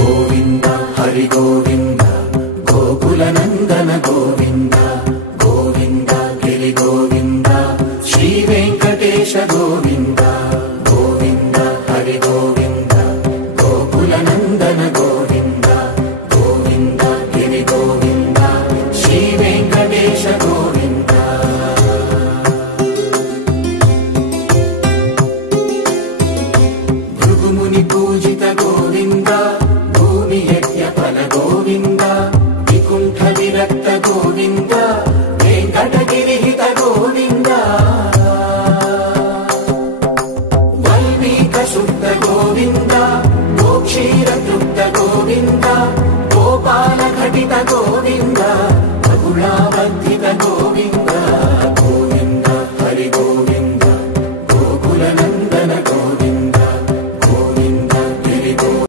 गोविन्द हरि गोविन्द गोकुल नन्दन गोविन्द गोविन्द गिरि गोविन्द श्री वेंकटेश गोविन्द गोविन्द हरि गोविन्द गोकुल नन्दन गोविन्द गोविन्द गिरि गोविन्द श्री वेंकटेश गोविन्द भृगुमुनि पूजित गोविन्द भूमि यज्ञ फल गोविन्द विकुण्ठ विरक्त गोविन्द वेंकटगिरिहित गोविन्द वल्मीक शुद्ध गोविन्द गोक्षीर तृप्त गोविन्द गोपाल घटित गोविन्द बहुलावर्धित गोविन्द